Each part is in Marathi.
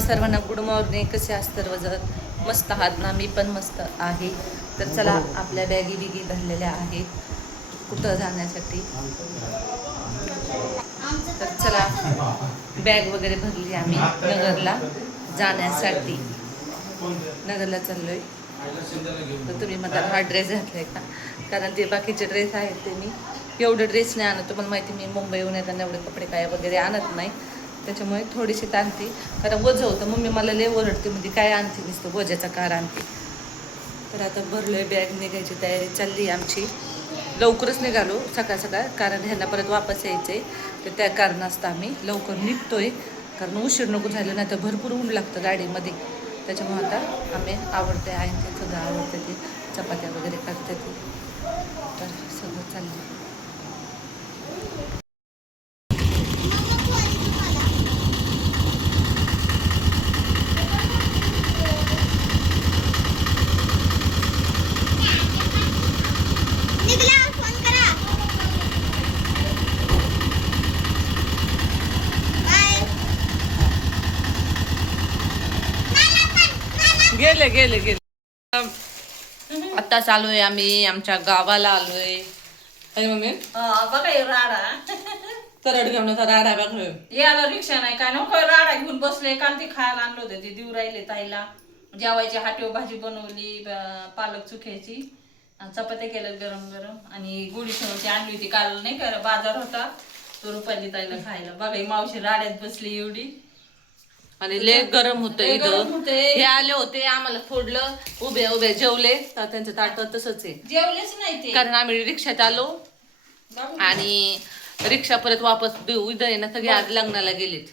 सर्वांना गुड मॉर्निंग. कसे आहात सर्वजण? मस्त आहात ना? मी पण मस्त आहे. तर चला, आपल्या बॅगी बिगी भरलेल्या आहेत कुठं जाण्यासाठी. तर चला, बॅग वगैरे भरली आम्ही नगरला जाण्यासाठी. नगरला चाललोय. तर तुम्ही म्हणता हा ड्रेस घातलाय का? कारण ते बाकीचे ड्रेस आहेत ते मी एवढे ड्रेस नाही आणत. तुम्हाला माहिती मी मुंबईहून येताना एवढे कपडे काय वगैरे आणत नाही. त्याच्यामुळे थोडीशी आणते, कारण वजं होतं. मम्मी मला लय ओरडते, म्हणजे काय आणते नुसतं वजाचा कार आणते. तर आता भरलोय बॅग, निघायची तयारी चालली आमची. लवकरच निघालो सकाळ सकाळ, कारण ह्यांना परत वापस यायचं आहे. तर त्या कारणास्तव आम्ही लवकर निघतोय, कारण उशीर नको झालं नाही तर भरपूर ऊन लागतं गाडीमध्ये. त्याच्यामुळे आता आम्ही आवडते आहे ते सगळं आवडते, ते चपात्या वगैरे करते ते. तर सगळं चाललं. गेले गेले गेले. आता चालूय आम्ही आमच्या गावाला आलोय. अरे मम्मी बघा हे राडा तरड घेऊन राडा बघ. याला रिक्षा नाही काय नको, राडा घेऊन बसले. काल ते खायला आणलं होतं, ते देऊ राहिले ताईला. जेवायची हाटीव भाजी बनवली, पालक चुक्याची, चपात्या केल्या गरम गरम, आणि गुढी शेवची आणली होती काल, नाही का बाजार होता तो, रुपाली ताईला खायला. बघा ही मावशी राड्यात बसली एवढी, आणि लय गरम होतं इथं. हे आले होते, आम्हाला फोडलं, उभे उभे जेवले. तर त्यांचं ताट तसंच आहे, जेवलेच नाही ते. कारण आम्ही रिक्षात आलो आणि रिक्षा परत वापस उद्या आहे ना, सगळे आज लग्नाला गेलेत.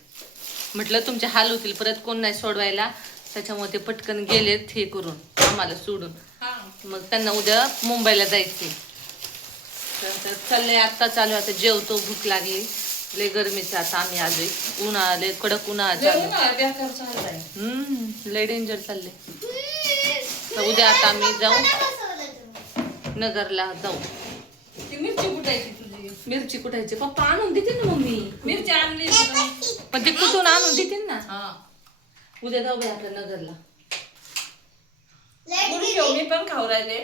म्हटलं तुमचे हाल होतील, परत कोण नाही सोडवायला. त्याच्यामुळे ते पटकन गेलेत हे करून आम्हाला सोडून. मग त्यांना उद्या मुंबईला जायचे. तर चाललंय, आत्ता चालू. आता जेवतो, भूक लागली लय गरमीचं. आता आम्ही आलोय, उन्हाळा लय कडक उन्हाळा चालू. लय डेंजर चालले. तर उद्या आता आम्ही जाऊ नगरला जाऊ. मिरची कुठायची तुझी? मिरची कुठायची पप्पा आणून देतील ना मम्मी. मिरची आणली पण ते कुठून आणून देतील ना. उद्या जाऊ बाई आपल्या नगरला. मी पण खाऊ राहिले.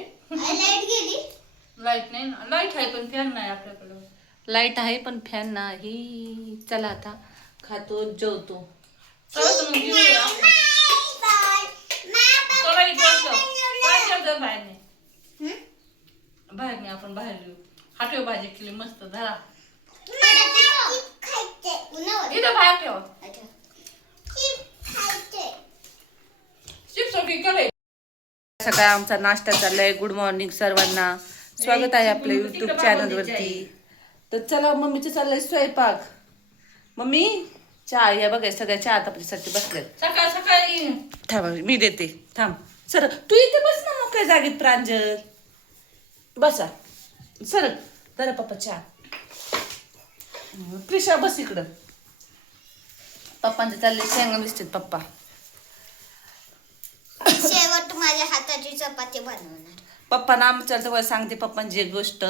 लाईट नाही ना. लाईट आहे पण फॅन नाही आपल्याकडं. लाईट आहे पण फॅन नाही. चला आता खातो, जेवतो. बाहेर नाही, आपण बाहेर येऊ. हाठेव भाजी केली मस्त. धरा इथं बाहेर ठेवा. सकाळ आमचा नाश्ता चाललाय. गुड मॉर्निंग सर्वांना, स्वागत आहे आपल्या युट्यूब चॅनलवरती. तर चला, मम्मीचं चाललंय स्वयंपाक. मम्मी चहा या बघाय, सगळ्या चहा तापलीसाठी बसल्यात. सकाळ सकाळी थांब मी देते, थांब. सर तू इथे बस ना मग, काय जागेत प्रांजल बसा. सर जरा पप्पा चहा. प्रिशा बस इकडं. पप्पांचे चालले शेंगा दिसतात. पप्पा शेवट माझ्या हाताची चपाती बनवणार. पप्पा ना आमच्या जवळ सांगते पप्पांची एक गोष्ट.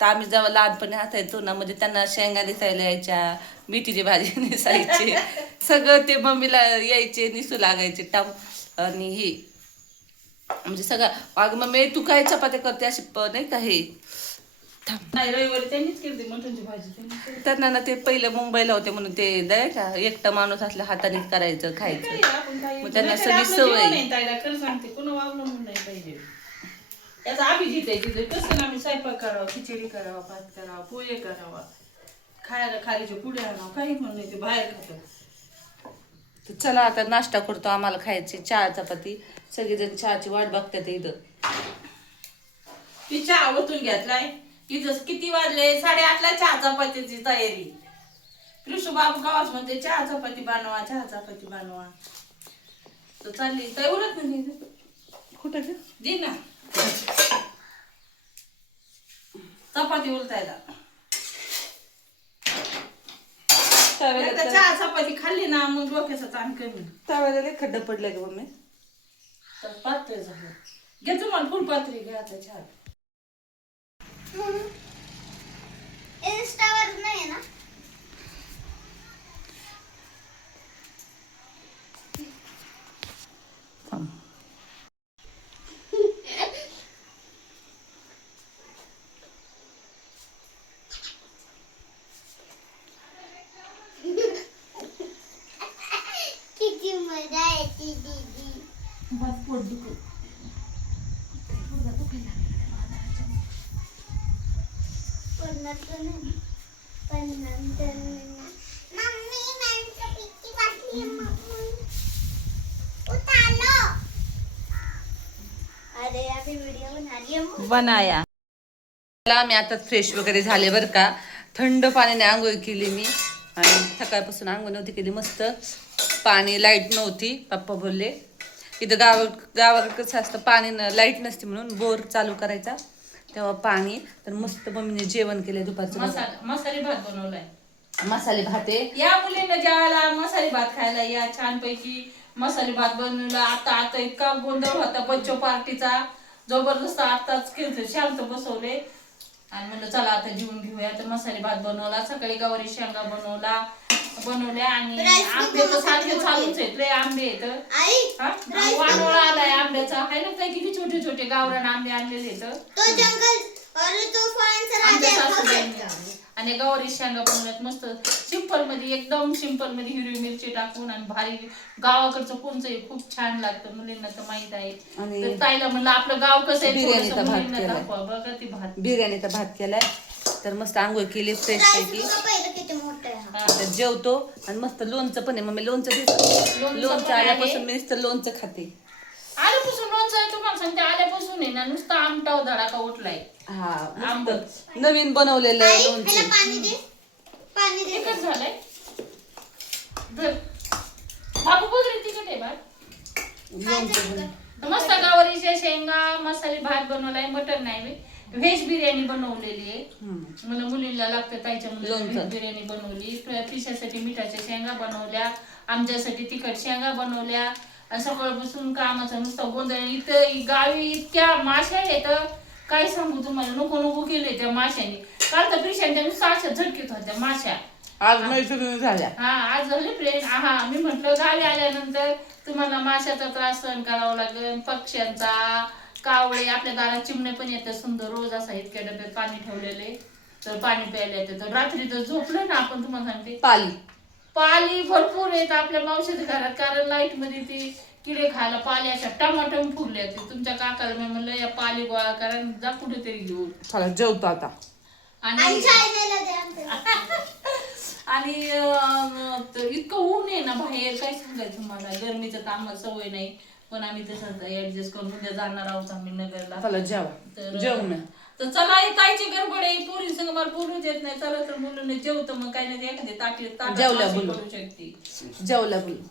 तर आम्ही जेव्हा लहानपणी हसायचो ना, म्हणजे त्यांना शेंगा दिसायला यायच्या, मेथीची भाजी निसायची, सगळं ते मम्मीला यायचे, निसू लागायचे टाम. आणि हे म्हणजे सगळं, अगं मम्मी तू काय चपात्या करते अशी नाही का हे. नाही, रविवारी त्यांनीच केली मटणची भाजी. त्यांना ना ते पहिले मुंबईला होते म्हणून ते नाही का एकटा माणूस असल्या हातानेच करायचं खायचं. मग त्यांना सगळी सवय. सांगते कोणा अवलंबून नाही पाहिजे. याचा अभिजित आहे तिथे. कसं आम्ही स्वयंपाक करावा, खिचडी करावा, भात करावा, पोहे करावा, खायला खालीचे पुढे आणावं, काही म्हणून ते बाहेर खातो. तर चला आता नाश्ता करतो. आम्हाला खायची चहा चपाती. सगळेजण चहाची वाट बघतात इथं. ती चहा ओतून घेतलाय. इथं किती वाजले? 8:30ला चहा चपातीची तयारी. कृष्ण बाबू गावाच म्हणते चहा चपाती बनवा, चहा चपाती बनवा. तर चालली तर उरत नाही. कुठं दे ना चपाती उलटायला. चहा चपाती खाल्ली ना मग डोक्याचा ताण कमी. त्यावेळेला लय खड्डा पडलाय का मम्मी? तर पातळ झालं. घ्यायचं मला फुल पातळी घ्यायचं चहा. इंस्टावर नाही ना. बस पोट दुखत. अरे अभी वीडियो बना रही हूँ. बनाया. मी आता फ्रेश वगैरे झाले बरं का. थंड पाण्याने आंघोळ केली मी आणि सकाळपासून आंघोळ नव्हती केली. मस्त पाणी, लाईट नव्हती. पप्पा बोलले इथं गावाकडे कसं असतं, पाणी लाईट नसते म्हणून बोर चालू करायचा तेव्हा पाणी. तर मस्त मम्मीने जेवण केलंय दुपारचं. मसाले भात बनवलाय. मसाले भात आहे. या मुलींना जेवायला मसाले भात खायला या. छानपैकी मसाले भात बनवला. आता इतका गोंधळ होता बच्चो पार्टीचा, जबरदस्त. आताच खेळतो, शांत बसवले आणि म्हणलं चला आता जेवून घेऊया. तर मसाले भात बनवला. सकाळी गवारी शेंगा बनवल्या आणि आंबे तर सारखे चालूच आहेत. लय आंबे आहेत. वानोळा आलाय आंब्याचा. आहे ना काय किती छोटे छोटे गावरान आंबे आणलेले आहेत. आमच्या सासूबाईंनी. आणि गवारी शेंगा बनवल्यात मस्त सिंपल मध्ये, एकदम सिंपल मध्ये हिरवी मिरची टाकून. आणि भारी गावाकडचं कोणचं खूप छान लागतं. मुलींना तर माहित आहे. तर ताईला म्हणलं आपलं गाव कसं आहे बिर्याणीचा भात मुलींना केलाय. दाखवा. बघा ती भात, बिर्याणीचा भात केलाय. तर मस्त आंघोळ केली फ्रेश पैकी. किती मोठं आहे. तर जेवतो आणि मस्त लोणचं पण आहे. मम्मी लोणचं आल्यापासून मी नुसतं लोणचं खाते. आल्यापासून लोणचं तुम्हाला सांगते, आल्यापासून आहे ना नुसता आमटाव धडाका उठलाय. हा आंबट नवीन बनवलेलं लोणचं. पाणी दे. तिखट झालंय. बाबू बघ रे तिखट आहे भात. लोणचं मस्त गवारीच्या शेंगा, मसाले भात बनवलाय. मटन नाही, व्हेज बिर्याणी बनवलेली आहे. मला मुलीला लागतं ताईच्या मुलीला व्हेज बिर्याणी बनवली. पिशासाठी मिठाच्या शेंगा बनवल्या, आमच्यासाठी तिखट शेंगा बनवल्या. आणि सकाळपासून कामाचं नुसतं गोंधळ. इथं गावी इतक्या माश्या येतं काय सांगू तुम्हाला. नको केले त्या माशांनी. काल तर पिशांच्या नुसतं अशा झटकीत होत्या माश्या. आज मैत्रिणी झाल्या. हा आज झाले फ्रेंड. मी म्हटलं गावी आल्यानंतर तुम्हाला माशाचा त्रास सहन करावा लागेल. पक्ष्यांचा, कावळे, आपल्या दारात चिमणे पण येतात सुंदर. रोज असा इतक्या डब्यात पाणी ठेवलेले तर पाणी प्यायला येतं. तर रात्री तर झोपलं ना आपण, तुम्हाला सांगते पाली भरपूर येत आपल्या मावशीच्या घरात. कारण लाईट मध्ये ती किडे खायला पाली अशा टमाटम फुगल्या. ते तुमच्या काकाला मी म्हणलं या पाली गोळा करा जा कुठेतरी घेऊन. चला जेवतो आता. आणि इतकं ऊन आहे ना बाहेर, काय सांगायचं मला. गरमीचं तर आम्हाला सवय नाही, पण आम्ही तसं ऍडजस्ट करून उद्या जाणार आहोत आम्ही नगरला. चला जेवा. तर चला कायची गडबड आहे. पोरी संग मला बोलू देत नाही. चला तर मुलं जेवतं मग काय नाही एखादी ताटी करू शकते. जेवल्या बोलू.